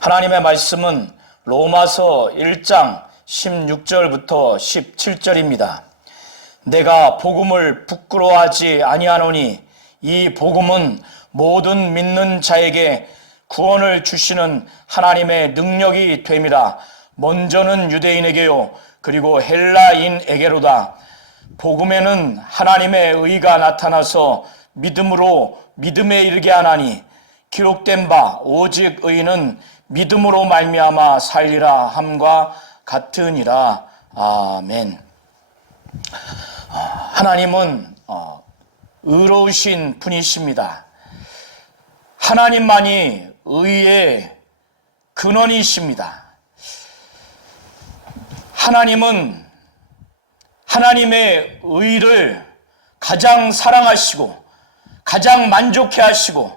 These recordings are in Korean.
하나님의 말씀은 로마서 1장 16절부터 17절입니다. 내가 복음을 부끄러워하지 아니하노니 이 복음은 모든 믿는 자에게 구원을 주시는 하나님의 능력이 됨이라. 먼저는 유대인에게요 그리고 헬라인에게로다. 복음에는 하나님의 의가 나타나서 믿음으로 믿음에 이르게 하나니 기록된 바 오직 의인은 믿음으로 말미암아 살리라 함과 같으니라. 아멘. 하나님은 의로우신 분이십니다. 하나님만이 의의 근원이십니다. 하나님은 하나님의 의를 가장 사랑하시고 가장 만족해 하시고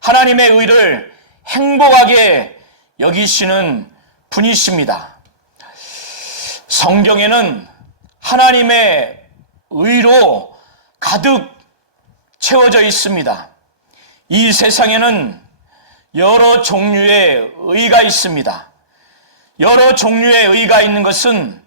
하나님의 의를 행복하게 여기시는 분이십니다. 성경에는 하나님의 의로 가득 채워져 있습니다. 이 세상에는 여러 종류의 의가 있습니다. 여러 종류의 의가 있는 것은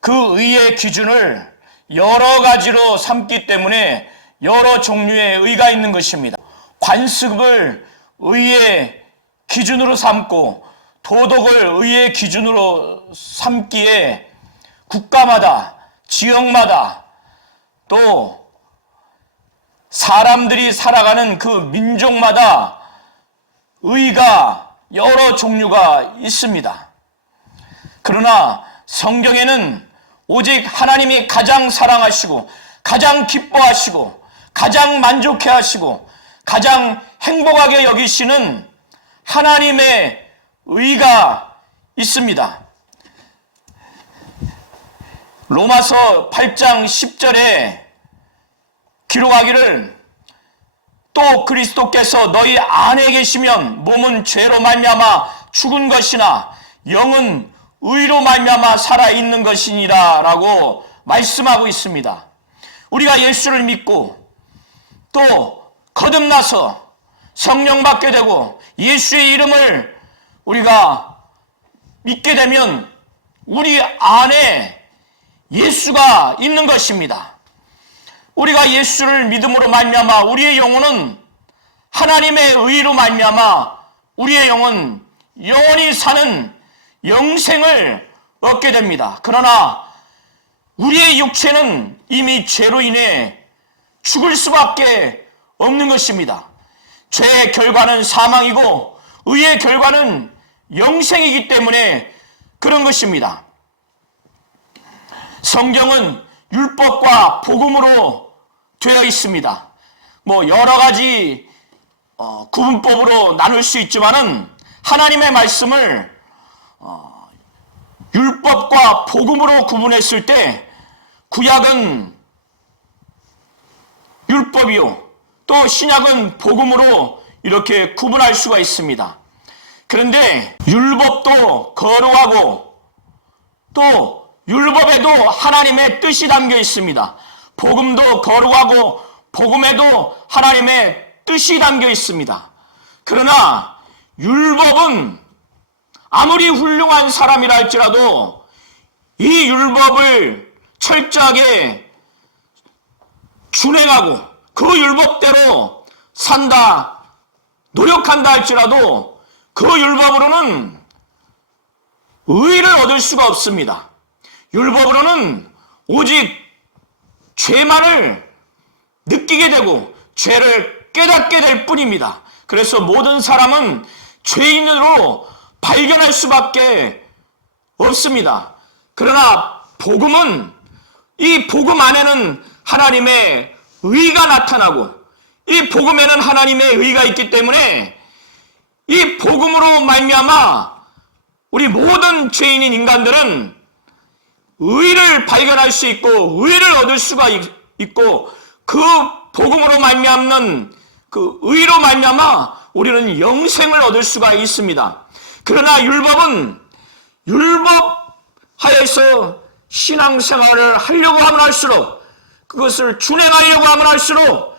그 의의 기준을 여러 가지로 삼기 때문에 여러 종류의 의가 있는 것입니다. 관습을 의의 기준으로 삼고 도덕을 의의 기준으로 삼기에 국가마다 지역마다 또 사람들이 살아가는 그 민족마다 의가 여러 종류가 있습니다. 그러나 성경에는 오직 하나님이 가장 사랑하시고 가장 기뻐하시고 가장 만족해 하시고 가장 행복하게 여기시는 하나님의 의가 있습니다. 로마서 8장 10절에 기록하기를 또 그리스도께서 너희 안에 계시면 몸은 죄로 말미암아 죽은 것이나 영은 의로 말미암아 살아있는 것이니라 라고 말씀하고 있습니다. 우리가 예수를 믿고 또 거듭나서 성령 받게 되고 예수의 이름을 우리가 믿게 되면 우리 안에 예수가 있는 것입니다. 우리가 예수를 믿음으로 말미암아 우리의 영혼은 하나님의 의로 말미암아 우리의 영은 영원히 사는 영생을 얻게 됩니다. 그러나 우리의 육체는 이미 죄로 인해 죽을 수밖에 없는 것입니다. 죄의 결과는 사망이고 의의 결과는 영생이기 때문에 그런 것입니다. 성경은 율법과 복음으로 되어 있습니다. 여러 가지 구분법으로 나눌 수 있지만은 하나님의 말씀을 율법과 복음으로 구분했을 때 구약은 율법이요 또 신약은 복음으로 이렇게 구분할 수가 있습니다. 그런데 율법도 거룩하고 또 율법에도 하나님의 뜻이 담겨 있습니다. 복음도 거룩하고 복음에도 하나님의 뜻이 담겨 있습니다. 그러나 율법은 아무리 훌륭한 사람이라 할지라도 이 율법을 철저하게 준행하고 그 율법대로 산다, 노력한다 할지라도 그 율법으로는 의를 얻을 수가 없습니다. 율법으로는 오직 죄만을 느끼게 되고 죄를 깨닫게 될 뿐입니다. 그래서 모든 사람은 죄인으로 발견할 수밖에 없습니다. 그러나 복음은 이 복음 안에는 하나님의 의가 나타나고 이 복음에는 하나님의 의가 있기 때문에 이 복음으로 말미암아 우리 모든 죄인인 인간들은 의를 발견할 수 있고 의를 얻을 수가 있고 그 복음으로 말미암는 그 의로 말미암아 우리는 영생을 얻을 수가 있습니다. 그러나 율법은 율법하에서 신앙생활을 하려고 하면 할수록 그것을 준행하려고 하면 할수록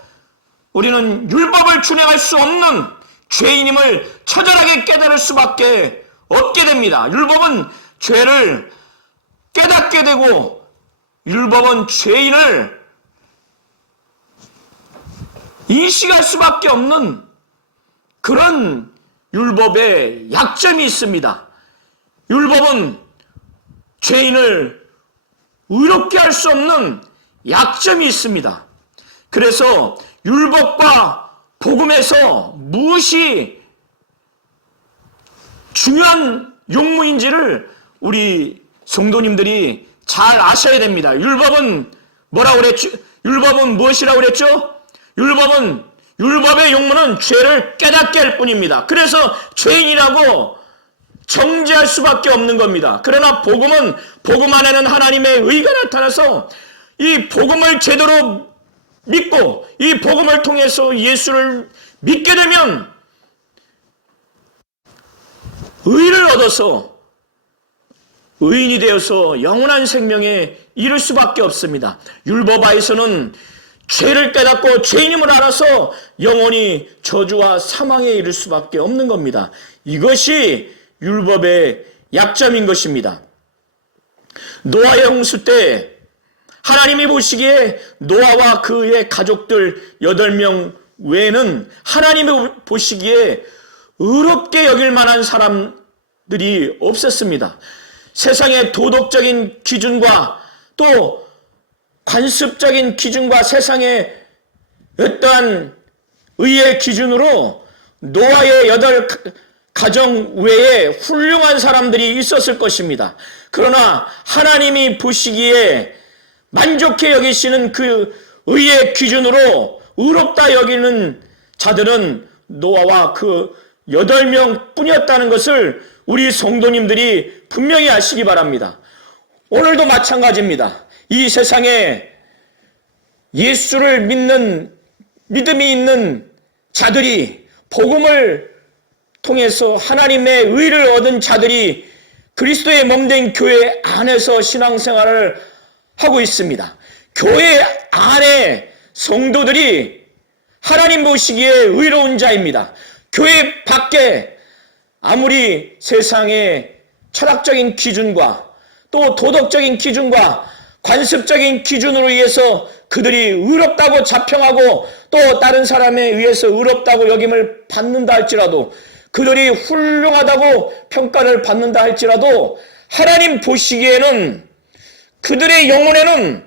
우리는 율법을 준행할 수 없는 죄인임을 처절하게 깨달을 수밖에 없게 됩니다. 율법은 죄를 깨닫게 되고 율법은 죄인을 인식할 수밖에 없는 그런 율법의 약점이 있습니다. 율법은 죄인을 의롭게 할 수 없는 약점이 있습니다. 그래서 율법과 복음에서 무엇이 중요한 용무인지를 우리 성도님들이 잘 아셔야 됩니다. 율법은 뭐라고 그랬죠? 율법은 무엇이라고 그랬죠? 율법의 용무는 죄를 깨닫게 할 뿐입니다. 그래서 죄인이라고 정죄할 수밖에 없는 겁니다. 그러나 복음은, 복음 안에는 하나님의 의가 나타나서 이 복음을 제대로 믿고 이 복음을 통해서 예수를 믿게 되면 의를 얻어서 의인이 되어서 영원한 생명에 이를 수밖에 없습니다. 율법하에서는 죄를 깨닫고 죄인임을 알아서 영원히 저주와 사망에 이를 수밖에 없는 겁니다. 이것이 율법의 약점인 것입니다. 노아의 홍수 때 하나님이 보시기에 노아와 그의 가족들 8명 외에는 하나님이 보시기에 의롭게 여길 만한 사람들이 없었습니다. 세상의 도덕적인 기준과 또 관습적인 기준과 세상의 어떠한 의의 기준으로 노아의 8가정 외에 훌륭한 사람들이 있었을 것입니다. 그러나 하나님이 보시기에 만족해 여기시는 그 의의 기준으로 의롭다 여기는 자들은 노아와 그 8명 뿐이었다는 것을 우리 성도님들이 분명히 아시기 바랍니다. 오늘도 마찬가지입니다. 이 세상에 예수를 믿는 믿음이 있는 자들이 복음을 통해서 하나님의 의를 얻은 자들이 그리스도의 몸된 교회 안에서 신앙생활을 하고 있습니다. 교회 안에 성도들이 하나님 보시기에 의로운 자입니다. 교회 밖에 아무리 세상의 철학적인 기준과 또 도덕적인 기준과 관습적인 기준으로 의해서 그들이 의롭다고 자평하고 또 다른 사람에 의해서 의롭다고 여김을 받는다 할지라도 그들이 훌륭하다고 평가를 받는다 할지라도 하나님 보시기에는 그들의 영혼에는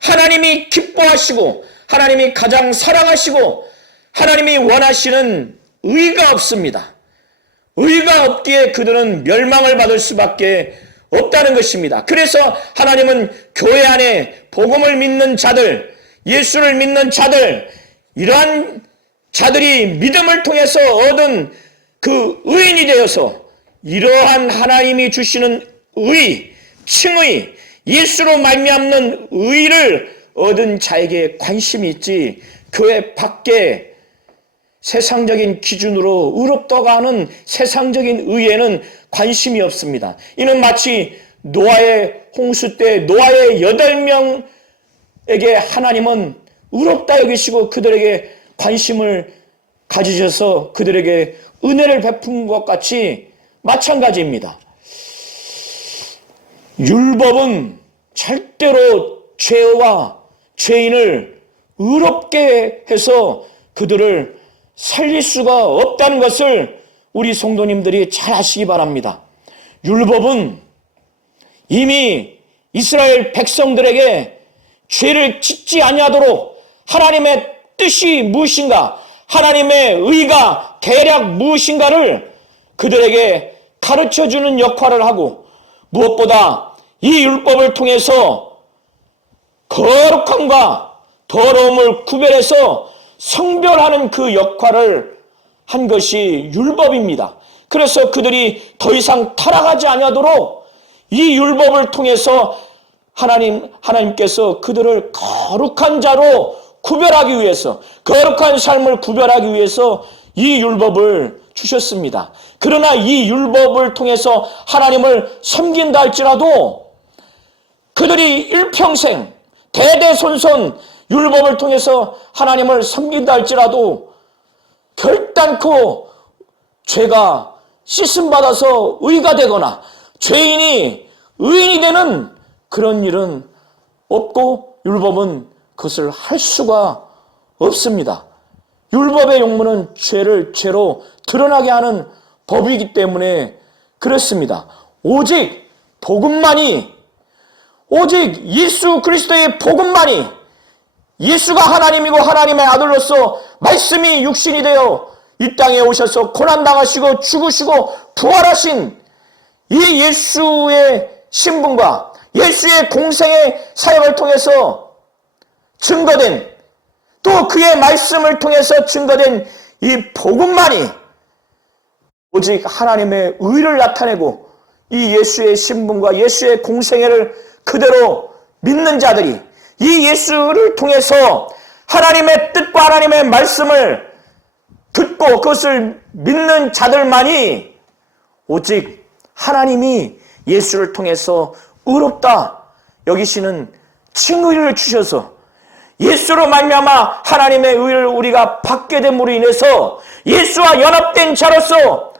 하나님이 기뻐하시고 하나님이 가장 사랑하시고 하나님이 원하시는 의가 없습니다. 의가 없기에 그들은 멸망을 받을 수밖에 없다는 것입니다. 그래서 하나님은 교회 안에 복음을 믿는 자들, 예수를 믿는 자들, 이러한 자들이 믿음을 통해서 얻은 그 의인이 되어서 이러한 하나님이 주시는 의, 칭의, 예수로 말미암는 의를 얻은 자에게 관심이 있지 교회 밖에 세상적인 기준으로 의롭다고 하는 세상적인 의에는 관심이 없습니다. 이는 마치 노아의 홍수 때 노아의 8명에게 하나님은 의롭다 여기시고 그들에게 관심을 가지셔서 그들에게 은혜를 베푼 것 같이 마찬가지입니다. 율법은 절대로 죄와 죄인을 의롭게 해서 그들을 살릴 수가 없다는 것을 우리 성도님들이 잘 아시기 바랍니다. 율법은 이미 이스라엘 백성들에게 죄를 짓지 아니하도록 하나님의 뜻이 무엇인가, 하나님의 의가 대략 무엇인가를 그들에게 가르쳐주는 역할을 하고 무엇보다 이 율법을 통해서 거룩함과 더러움을 구별해서 성별하는 그 역할을 한 것이 율법입니다. 그래서 그들이 더 이상 타락하지 아니하도록 이 율법을 통해서 하나님께서 그들을 거룩한 자로 구별하기 위해서, 거룩한 삶을 구별하기 위해서 이 율법을 주셨습니다. 그러나 이 율법을 통해서 하나님을 섬긴다 할지라도 그들이 일평생 대대손손 율법을 통해서 하나님을 섬긴다 할지라도 결단코 죄가 씻음받아서 의가 되거나 죄인이 의인이 되는 그런 일은 없고 율법은 그것을 할 수가 없습니다. 율법의 용무는 죄를 죄로 드러나게 하는 법이기 때문에 그렇습니다. 오직 복음만이, 오직 예수 그리스도의 복음만이, 예수가 하나님이고 하나님의 아들로서 말씀이 육신이 되어 이 땅에 오셔서 고난당하시고 죽으시고 부활하신 이 예수의 신분과 예수의 공생의 사역을 통해서 증거된, 또 그의 말씀을 통해서 증거된 이 복음만이 오직 하나님의 의를 나타내고 이 예수의 신분과 예수의 공생애를 그대로 믿는 자들이 이 예수를 통해서 하나님의 뜻과 하나님의 말씀을 듣고 그것을 믿는 자들만이 오직 하나님이 예수를 통해서 의롭다 여기시는 칭의를 주셔서 예수로 말미암아 하나님의 의를 우리가 받게 됨으로 인해서 예수와 연합된 자로서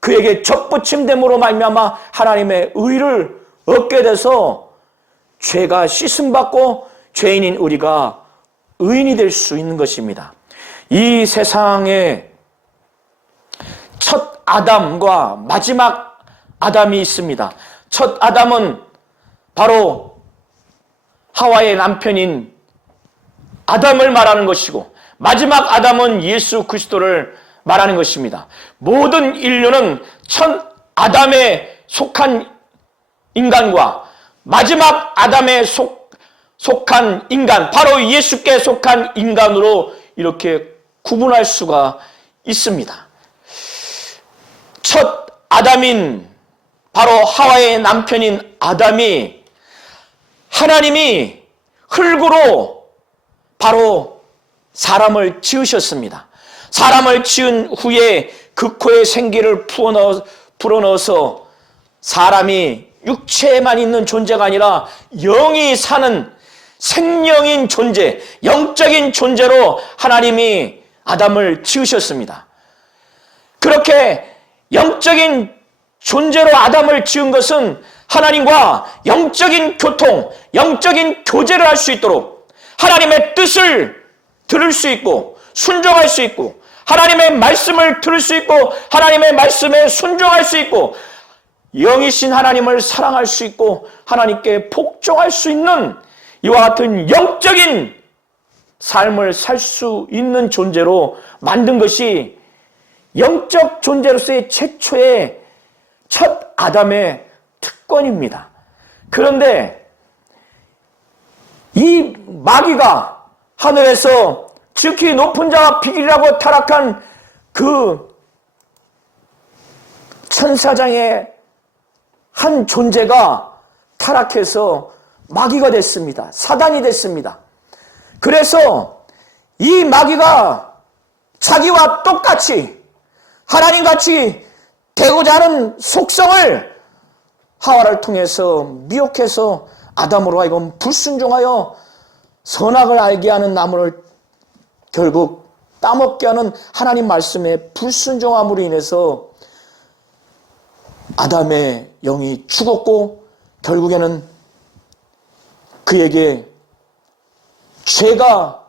그에게 접붙임됨으로 말미암아 하나님의 의를 얻게 돼서 죄가 씻음받고 죄인인 우리가 의인이 될 수 있는 것입니다. 이 세상에 첫 아담과 마지막 아담이 있습니다. 첫 아담은 바로 하와의 남편인 아담을 말하는 것이고 마지막 아담은 예수 그리스도를 말하는 것입니다. 모든 인류는 첫 아담에 속한 인간과 마지막 아담에 속한 인간, 바로 예수께 속한 인간으로 이렇게 구분할 수가 있습니다. 첫 아담인 바로 하와의 남편인 아담이 하나님이 흙으로 바로 사람을 지으셨습니다. 사람을 지은 후에 그 코에 생기를 불어넣어서 사람이 육체에만 있는 존재가 아니라 영이 사는 생명인 존재, 영적인 존재로 하나님이 아담을 지으셨습니다. 그렇게 영적인 존재로 아담을 지은 것은 하나님과 영적인 교통, 영적인 교제를 할 수 있도록 하나님의 뜻을 들을 수 있고 순종할 수 있고 하나님의 말씀을 들을 수 있고 하나님의 말씀에 순종할 수 있고 영이신 하나님을 사랑할 수 있고 하나님께 복종할 수 있는 이와 같은 영적인 삶을 살 수 있는 존재로 만든 것이 영적 존재로서의 최초의 첫 아담의 특권입니다. 그런데 이 마귀가 하늘에서 지극히 높은 자와 비길이라고 타락한 그 천사장의 한 존재가 타락해서 마귀가 됐습니다. 사단이 됐습니다. 그래서 이 마귀가 자기와 똑같이 하나님같이 되고자 하는 속성을 하와를 통해서 미혹해서 아담으로 하여금 불순종하여 선악을 알게 하는 나무를 결국 따먹게 하는 하나님 말씀에 불순종함으로 인해서 아담의 영이 죽었고 결국에는 그에게 죄가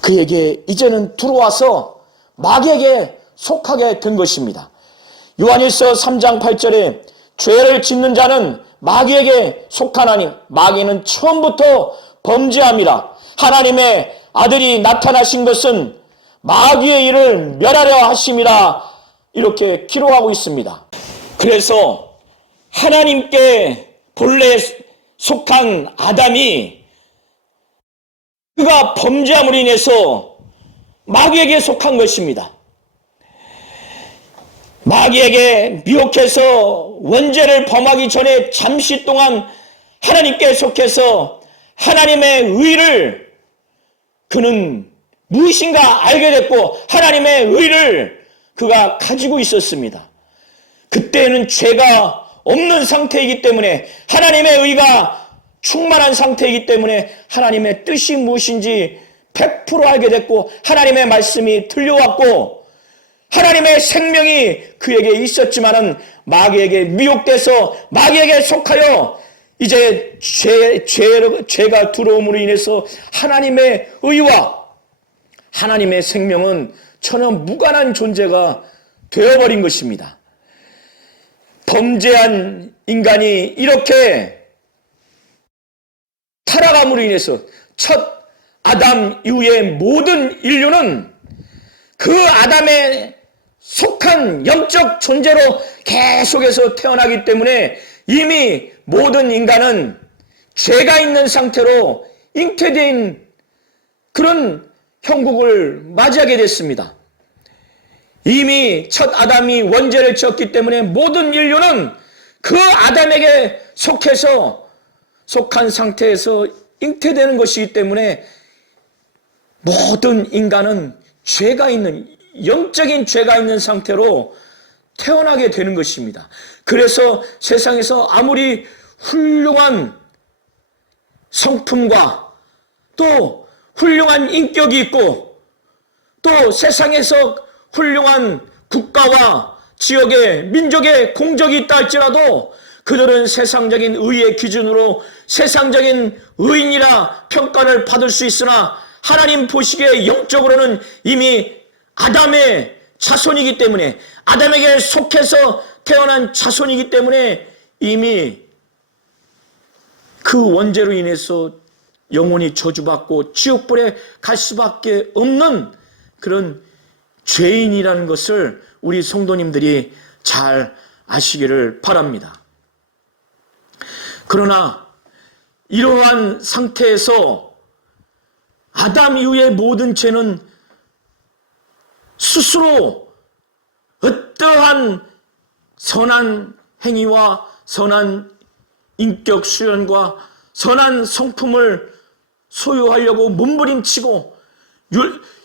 그에게 이제는 들어와서 마귀에게 속하게 된 것입니다. 요한일서 3장 8절에 죄를 짓는 자는 마귀에게 속하나니 마귀는 처음부터 범죄함이라. 하나님의 아들이 나타나신 것은 마귀의 일을 멸하려 하심이라 이렇게 기록하고 있습니다. 그래서 하나님께 본래 속한 아담이 그가 범죄함으로 인해서 마귀에게 속한 것입니다. 마귀에게 미혹해서 원죄를 범하기 전에 잠시 동안 하나님께 속해서 하나님의 의를 그는 무엇인가 알게 됐고 하나님의 의를 그가 가지고 있었습니다. 그때는 죄가 없는 상태이기 때문에 하나님의 의가 충만한 상태이기 때문에 하나님의 뜻이 무엇인지 100% 알게 됐고 하나님의 말씀이 들려왔고 하나님의 생명이 그에게 있었지만은 마귀에게 미혹돼서 마귀에게 속하여 이제 죄가 들어옴으로 인해서 하나님의 의와 하나님의 생명은 전혀 무관한 존재가 되어버린 것입니다. 범죄한 인간이 이렇게 타락함으로 인해서 첫 아담 이후의 모든 인류는 그 아담에 속한 영적 존재로 계속해서 태어나기 때문에 이미 모든 인간은 죄가 있는 상태로 잉태된 그런 형국을 맞이하게 됐습니다. 이미 첫 아담이 원죄를 지었기 때문에 모든 인류는 그 아담에게 속한 상태에서 잉태되는 것이기 때문에 모든 인간은 죄가 있는, 영적인 죄가 있는 상태로 태어나게 되는 것입니다. 그래서 세상에서 아무리 훌륭한 성품과 또 훌륭한 인격이 있고 또 세상에서 훌륭한 국가와 지역의 민족의 공적이 있다 할지라도 그들은 세상적인 의의 기준으로 세상적인 의인이라 평가를 받을 수 있으나 하나님 보시기에 영적으로는 이미 아담의 자손이기 때문에 아담에게 속해서 태어난 자손이기 때문에 이미 그 원죄로 인해서 영원히 저주받고 지옥불에 갈 수밖에 없는 그런 죄인이라는 것을 우리 성도님들이 잘 아시기를 바랍니다. 그러나 이러한 상태에서 아담 이후의 모든 죄는 스스로 어떠한 선한 행위와 선한 인격 수련과 선한 성품을 소유하려고 몸부림치고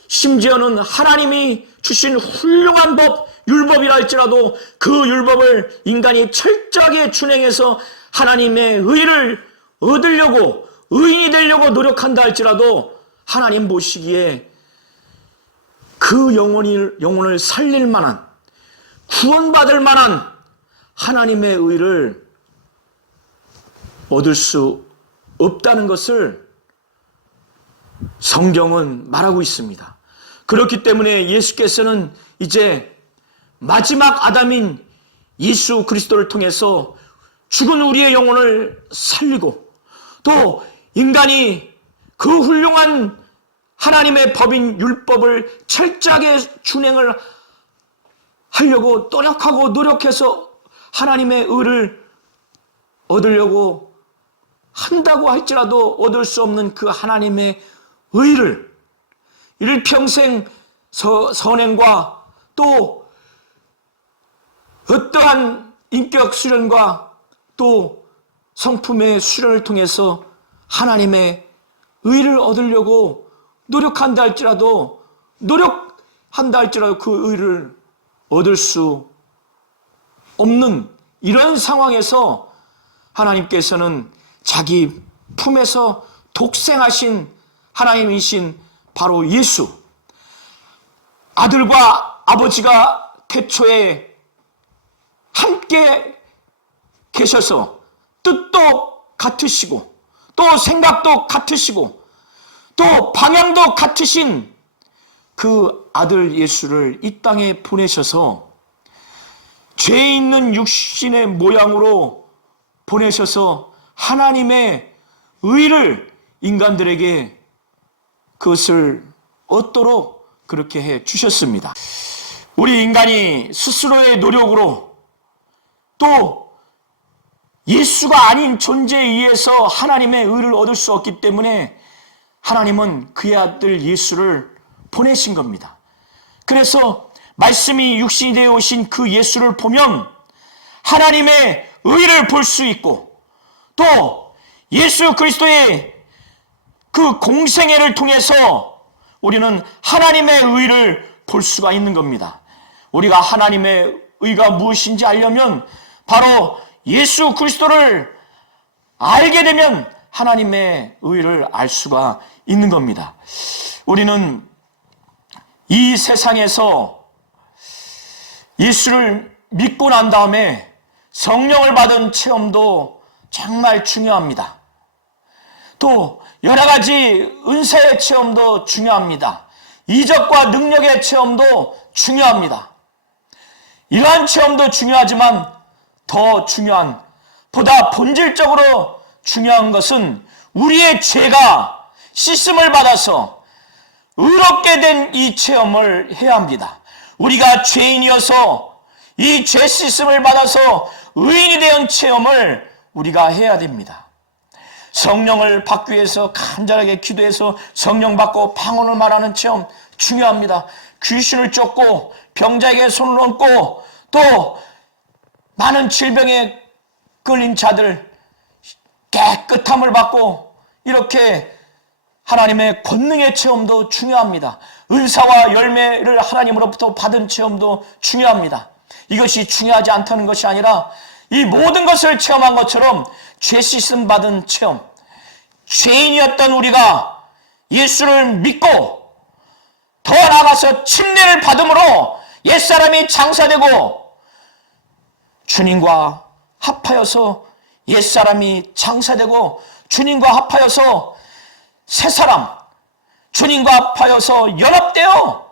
심지어는 하나님이 주신 훌륭한 법, 율법이라 할지라도 그 율법을 인간이 철저하게 준행해서 하나님의 의를 얻으려고 의인이 되려고 노력한다 할지라도 하나님 보시기에 그 영혼을 살릴 만한 구원받을 만한 하나님의 의를 얻을 수 없다는 것을 성경은 말하고 있습니다. 그렇기 때문에 예수께서는 이제 마지막 아담인 예수 그리스도를 통해서 죽은 우리의 영혼을 살리고 또 인간이 그 훌륭한 하나님의 법인 율법을 철저하게 준행을 하려고 노력해서 하나님의 의를 얻으려고 한다고 할지라도 얻을 수 없는 그 하나님의 의를 일평생 선행과 또 어떠한 인격 수련과 또 성품의 수련을 통해서 하나님의 의를 얻으려고 노력한다 할지라도 그 의를 얻을 수 없는 이런 상황에서 하나님께서는 자기 품에서 독생하신 하나님이신 바로 예수, 아들과 아버지가 태초에 함께 계셔서 뜻도 같으시고 또 생각도 같으시고 또 방향도 같으신 그 아들 예수를 이 땅에 보내셔서 죄 있는 육신의 모양으로 보내셔서 하나님의 의를 인간들에게 그것을 얻도록 그렇게 해 주셨습니다. 우리 인간이 스스로의 노력으로 또 예수가 아닌 존재에 의해서 하나님의 의를 얻을 수 없기 때문에 하나님은 그의 아들 예수를 보내신 겁니다. 그래서 말씀이 육신이 되어 오신 그 예수를 보면 하나님의 의를 볼 수 있고 또 예수 그리스도의 그 공생애를 통해서 우리는 하나님의 의를 볼 수가 있는 겁니다. 우리가 하나님의 의가 무엇인지 알려면 바로 예수 그리스도를 알게 되면 하나님의 의를 알 수가 있는 겁니다. 우리는 이 세상에서 예수를 믿고 난 다음에 성령을 받은 체험도 정말 중요합니다. 또 여러 가지 은사의 체험도 중요합니다. 이적과 능력의 체험도 중요합니다. 이러한 체험도 중요하지만 더 중요한, 보다 본질적으로 중요한 것은 우리의 죄가 씻음을 받아서 의롭게 된 이 체험을 해야 합니다. 우리가 죄인이어서 이 죄 씻음을 받아서 의인이 된 체험을 우리가 해야 됩니다. 성령을 받기 위해서 간절하게 기도해서 성령 받고 방언을 말하는 체험 중요합니다. 귀신을 쫓고 병자에게 손을 얹고 또 많은 질병에 끌린 자들 깨끗함을 받고 이렇게 하나님의 권능의 체험도 중요합니다. 은사와 열매를 하나님으로부터 받은 체험도 중요합니다. 이것이 중요하지 않다는 것이 아니라 이 모든 것을 체험한 것처럼 죄 씻음 받은 체험, 죄인이었던 우리가 예수를 믿고 더 나아가서 침례를 받음으로 옛사람이 장사되고 주님과 합하여서 옛사람이 장사되고 주님과 합하여서 새사람, 주님과 합하여서 연합되어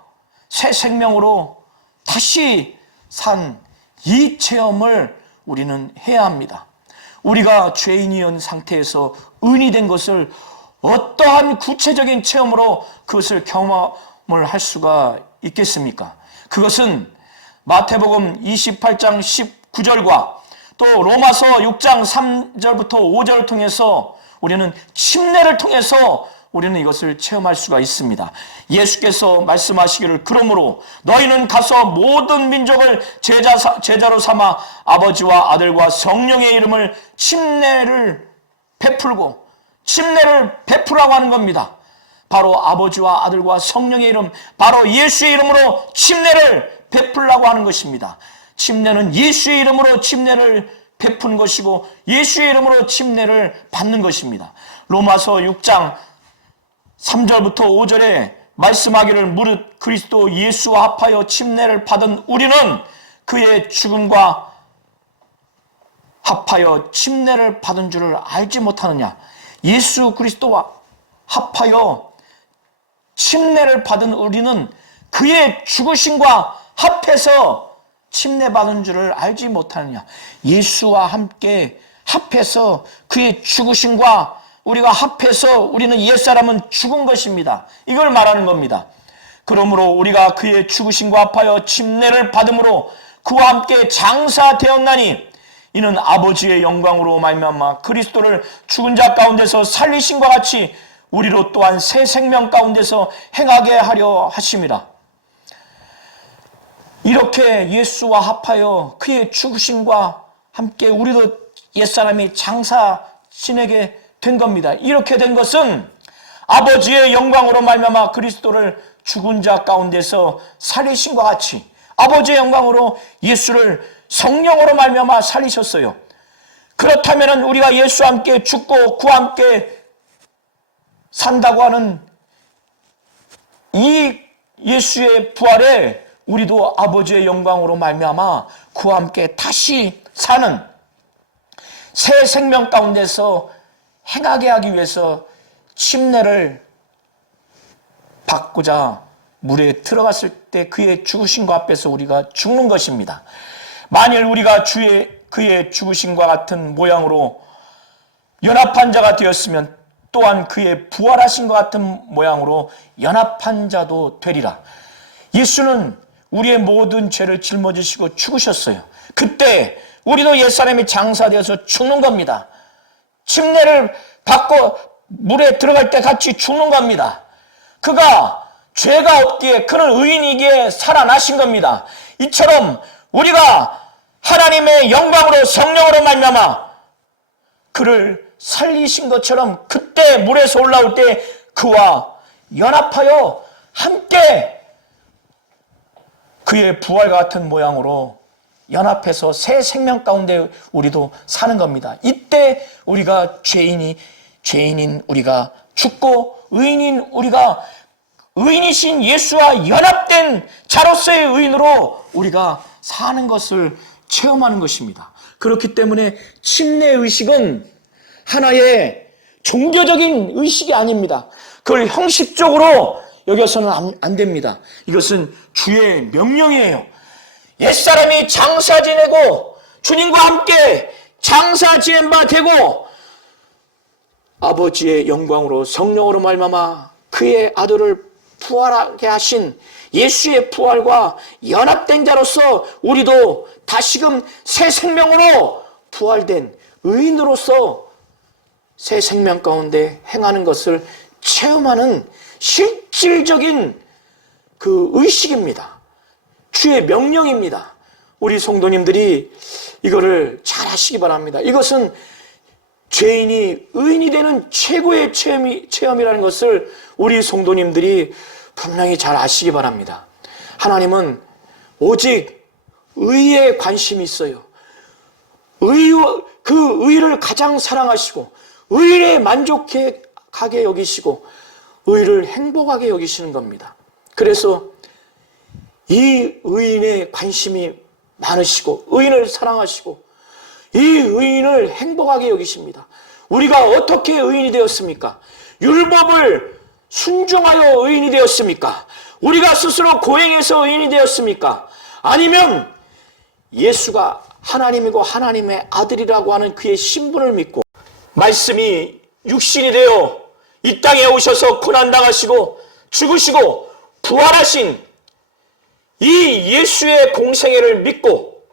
새 생명으로 다시 산 이 체험을 우리는 해야 합니다. 우리가 죄인이었던 상태에서 의인이 된 것을 어떠한 구체적인 체험으로 그것을 경험을 할 수가 있겠습니까? 그것은 마태복음 28장 19절과 또 로마서 6장 3절부터 5절을 통해서 우리는 침례를 통해서 우리는 이것을 체험할 수가 있습니다. 예수께서 말씀하시기를 그러므로 너희는 가서 모든 민족을 제자로 삼아 아버지와 아들과 성령의 이름을 침례를 베풀라고 하는 겁니다. 바로 아버지와 아들과 성령의 이름, 바로 예수의 이름으로 침례를 베풀라고 하는 것입니다. 침례는 예수의 이름으로 침례를 베푸는 것이고 예수의 이름으로 침례를 받는 것입니다. 로마서 6장 3절부터 5절에 말씀하기를 무릇 그리스도 예수와 합하여 침례를 받은 우리는 그의 죽음과 합하여 침례를 받은 줄을 알지 못하느냐. 예수 그리스도와 합하여 침례를 받은 우리는 그의 죽으심과 합해서 침례받은 줄을 알지 못하느냐. 예수와 함께 합해서 그의 죽으심과 우리가 합해서 우리는 옛사람은 죽은 것입니다. 이걸 말하는 겁니다. 그러므로 우리가 그의 죽으심과 합하여 침례를 받음으로 그와 함께 장사되었나니 이는 아버지의 영광으로 말미암아 그리스도를 죽은 자 가운데서 살리심과 같이 우리로 또한 새 생명 가운데서 행하게 하려 하심이라. 이렇게 예수와 합하여 그의 죽으심과 함께 우리도 옛사람이 장사 지내게 된 겁니다. 이렇게 된 것은 아버지의 영광으로 말미암아 그리스도를 죽은 자 가운데서 살리심과 같이 아버지의 영광으로 예수를 성령으로 말미암아 살리셨어요. 그렇다면 우리가 예수와 함께 죽고 그와 함께 산다고 하는 이 예수의 부활에 우리도 아버지의 영광으로 말미암아 그와 함께 다시 사는 새 생명 가운데서 행하게 하기 위해서 침례를 받고자 물에 들어갔을 때 그의 죽으심과 앞에서 우리가 죽는 것입니다. 만일 우리가 그의 죽으심과 같은 모양으로 연합한 자가 되었으면 또한 그의 부활하신 것 같은 모양으로 연합한 자도 되리라. 예수는 우리의 모든 죄를 짊어지시고 죽으셨어요. 그때 우리도 옛사람이 장사되어서 죽는 겁니다. 침례를 받고 물에 들어갈 때 같이 죽는 겁니다. 그가 죄가 없기에 그는 의인이기에 살아나신 겁니다. 이처럼 우리가 하나님의 영광으로 성령으로 말미암아 그를 살리신 것처럼 그때 물에서 올라올 때 그와 연합하여 함께 그의 부활과 같은 모양으로 연합해서 새 생명 가운데 우리도 사는 겁니다. 이때 우리가 죄인인 우리가 죽고 의인인 우리가 의인이신 예수와 연합된 자로서의 의인으로 우리가 사는 것을 체험하는 것입니다. 그렇기 때문에 침례의식은 하나의 종교적인 의식이 아닙니다. 그걸 형식적으로 여겨서는 안 됩니다. 이것은 주의 명령이에요. 옛사람이 장사 지내고 주님과 함께 장사 지낸 바 되고 아버지의 영광으로 성령으로 말미암아 그의 아들을 부활하게 하신 예수의 부활과 연합된 자로서 우리도 다시금 새 생명으로 부활된 의인으로서 새 생명 가운데 행하는 것을 체험하는 실질적인 그 의식입니다. 주의 명령입니다. 우리 성도님들이 이거를 잘 하시기 바랍니다. 이것은 죄인이 의인이 되는 최고의 체험이라는 것을 우리 성도님들이 분명히 잘 아시기 바랍니다. 하나님은 오직 의에 관심이 있어요. 그 의를 가장 사랑하시고 의에 만족하게 여기시고 의를 행복하게 여기시는 겁니다. 그래서 이 의인의 관심이 많으시고 의인을 사랑하시고 이 의인을 행복하게 여기십니다. 우리가 어떻게 의인이 되었습니까? 율법을 순종하여 의인이 되었습니까? 우리가 스스로 고행해서 의인이 되었습니까? 아니면 예수가 하나님이고 하나님의 아들이라고 하는 그의 신분을 믿고 말씀이 육신이 되어 이 땅에 오셔서 고난당하시고 죽으시고 부활하신 이 예수의 공생애를 믿고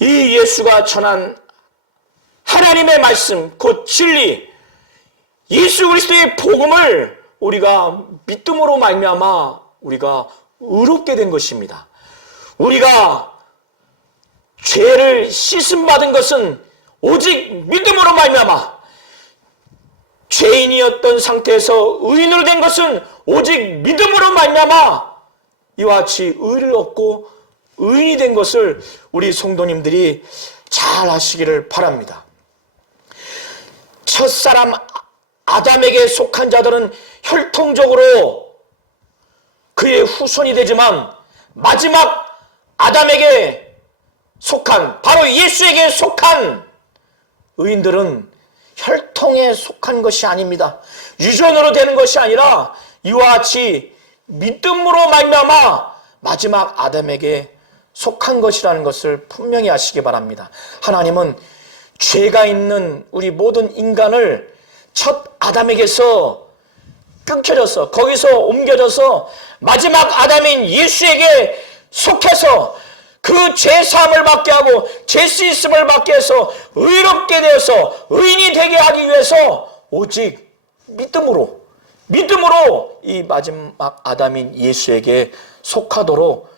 이 예수가 전한 하나님의 말씀 곧 진리 예수 그리스도의 복음을 우리가 믿음으로 말미암아 우리가 의롭게 된 것입니다. 우리가 죄를 씻음 받은 것은 오직 믿음으로 말미암아 죄인이었던 상태에서 의인으로 된 것은 오직 믿음으로 말미암아 이와 같이 의를 얻고 의인이 된 것을 우리 성도님들이 잘 아시기를 바랍니다. 첫사람 아담에게 속한 자들은 혈통적으로 그의 후손이 되지만 마지막 아담에게 속한 바로 예수에게 속한 의인들은 혈통에 속한 것이 아닙니다. 유전으로 되는 것이 아니라 이와 같이 믿음으로 말미암아 마지막 아담에게 속한 것이라는 것을 분명히 아시기 바랍니다. 하나님은 죄가 있는 우리 모든 인간을 첫 아담에게서 끊겨져서 거기서 옮겨져서 마지막 아담인 예수에게 속해서 그 죄사함을 받게 하고 죄 씻음을 받게 해서 의롭게 되어서 의인이 되게 하기 위해서 오직 믿음으로 이 마지막 아담인 예수에게 속하도록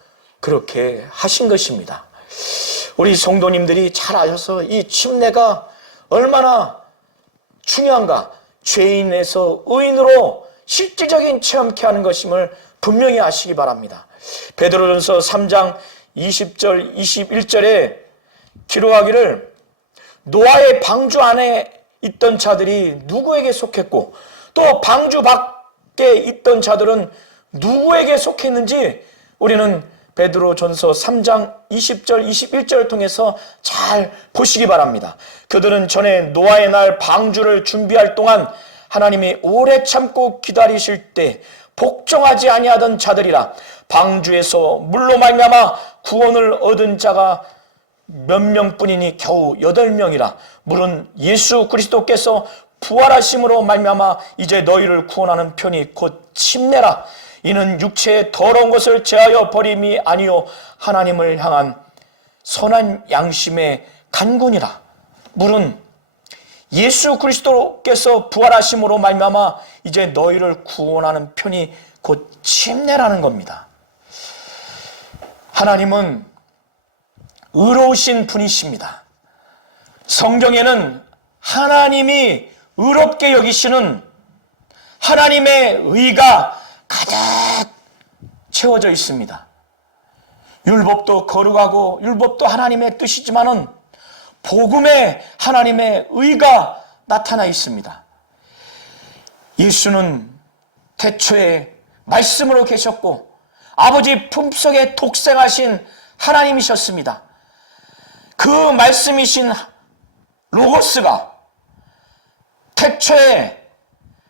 그렇게 하신 것입니다. 우리 성도님들이 잘 아셔서 이 침례가 얼마나 중요한가, 죄인에서 의인으로 실질적인 체험케 하는 것임을 분명히 아시기 바랍니다. 베드로전서 3장 20절 21절에 기록하기를 노아의 방주 안에 있던 자들이 누구에게 속했고 또 방주 밖에 있던 자들은 누구에게 속했는지 우리는 베드로전서 3장 20절 21절을 통해서 잘 보시기 바랍니다. 그들은 전에 노아의 날 방주를 준비할 동안 하나님이 오래 참고 기다리실 때 복종하지 아니하던 자들이라. 방주에서 물로 말미암아 구원을 얻은 자가 몇 명뿐이니 겨우 8명이라. 물은 예수 그리스도께서 부활하심으로 말미암아 이제 너희를 구원하는 편이 곧 침례라. 이는 육체의 더러운 것을 제하여 버림이 아니요 하나님을 향한 선한 양심의 간군이라. 물은 예수 그리스도께서 부활하심으로 말미암아 이제 너희를 구원하는 편이 곧 침례라는 겁니다. 하나님은 의로우신 분이십니다. 성경에는 하나님이 의롭게 여기시는 하나님의 의가 가득 채워져 있습니다. 율법도 거룩하고 율법도 하나님의 뜻이지만은 복음에 하나님의 의가 나타나 있습니다. 예수는 태초에 말씀으로 계셨고 아버지 품속에 독생하신 하나님이셨습니다. 그 말씀이신 로고스가 태초에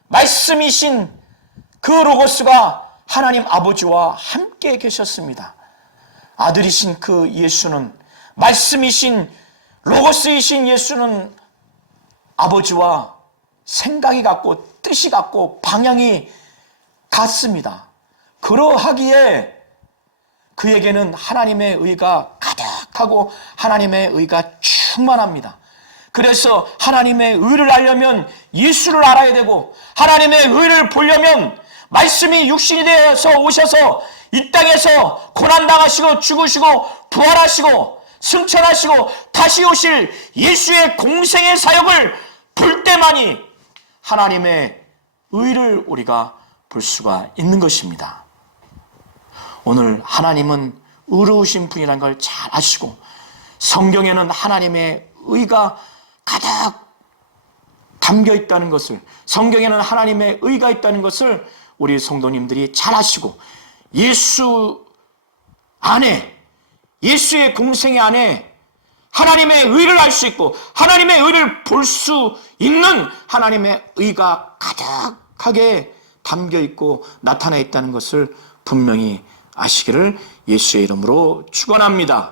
말씀이신 그 로고스가 하나님 아버지와 함께 계셨습니다. 아들이신 그 예수는, 말씀이신 로고스이신 예수는 아버지와 생각이 같고 뜻이 같고 방향이 같습니다. 그러하기에 그에게는 하나님의 의가 가득하고 하나님의 의가 충만합니다. 그래서 하나님의 의를 알려면 예수를 알아야 되고, 하나님의 의를 보려면 말씀이 육신이 되어서 오셔서 이 땅에서 고난당하시고 죽으시고 부활하시고 승천하시고 다시 오실 예수의 공생의 사역을 볼 때만이 하나님의 의를 우리가 볼 수가 있는 것입니다. 오늘 하나님은 의로우신 분이라는 걸 잘 아시고, 성경에는 하나님의 의가 가득 담겨 있다는 것을, 성경에는 하나님의 의가 있다는 것을 우리 성도님들이 잘 아시고, 예수 안에, 예수의 공생애 안에 하나님의 의를 알 수 있고 하나님의 의를 볼 수 있는 하나님의 의가 가득하게 담겨 있고 나타나 있다는 것을 분명히 아시기를 예수의 이름으로 축원합니다.